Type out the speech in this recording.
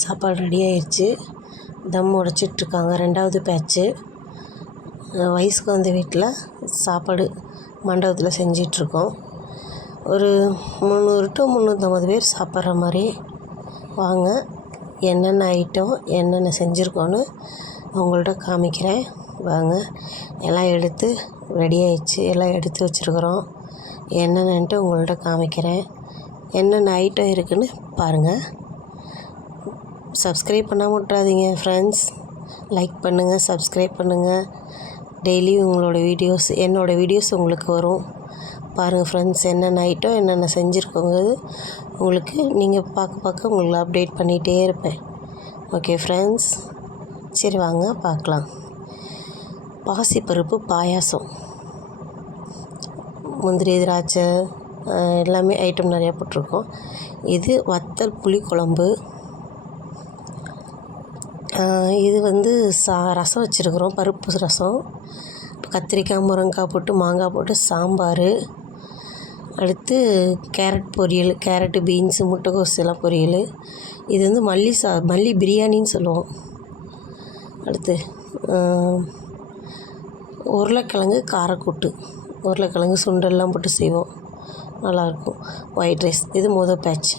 சாப்பாடு ரெடி ஆயிடுச்சு. தம் உடைச்சிட்ருக்காங்க. 2வது பேட்ச்சு. வயசுக்கு வந்த வீட்டில் சாப்பாடு மண்டபத்தில் செஞ்சிட்ருக்கோம். ஒரு 300 to 350 பேர் சாப்பிட்ற மாதிரி. வாங்க, என்னென்ன ஐட்டம் என்னென்ன செஞ்சுருக்கோன்னு உங்கள்கிட்ட காமிக்கிறேன். வாங்க, எல்லாம் எடுத்து ரெடி ஆயிடுச்சு. எல்லாம் எடுத்து வச்சுருக்குறோம். என்னென்னன்ட்டு உங்கள்கிட்ட காமிக்கிறேன். என்னென்ன ஐட்டம் இருக்குதுன்னு பாருங்கள். சப்ஸ்கிரைப் பண்ணாமல் விட்றாதீங்க ஃப்ரெண்ட்ஸ். லைக் பண்ணுங்கள், சப்ஸ்கிரைப் பண்ணுங்கள். டெய்லி என்னோடய வீடியோஸ் உங்களுக்கு வரும். பாருங்கள் ஃப்ரெண்ட்ஸ், என்னென்ன ஐட்டம் என்னென்ன செஞ்சுருக்கோங்கிறது உங்களுக்கு நீங்கள் பார்க்க உங்களுக்கு அப்டேட் பண்ணிகிட்டே இருப்பேன். ஓகே ஃப்ரெண்ட்ஸ், சரி வாங்க பார்க்கலாம். பாசிப்பருப்பு பாயாசம், முந்திரி திராட்சை எல்லாமே ஐட்டம் நிறையா போட்டிருக்கோம். இது வத்தல் புளிக்குழம்பு. இது ரசம் வச்சுருக்குறோம், பருப்பு ரசம். கத்திரிக்காய் முருங்கைக்காய் போட்டு மாங்காய் போட்டு சாம்பார். அடுத்து கேரட் பொரியல், கேரட்டு பீன்ஸு முட்டைக்கோஸ் எல்லாம் பொரியல். இது மல்லி பிரியாணின்னு சொல்லுவோம். அடுத்து உருளைக்கிழங்கு காரக்கூட்டு, உருளைக்கிழங்கு சுண்டெல்லாம் போட்டு செய்வோம், நல்லாயிருக்கும். White rice. இது பேட்ச்.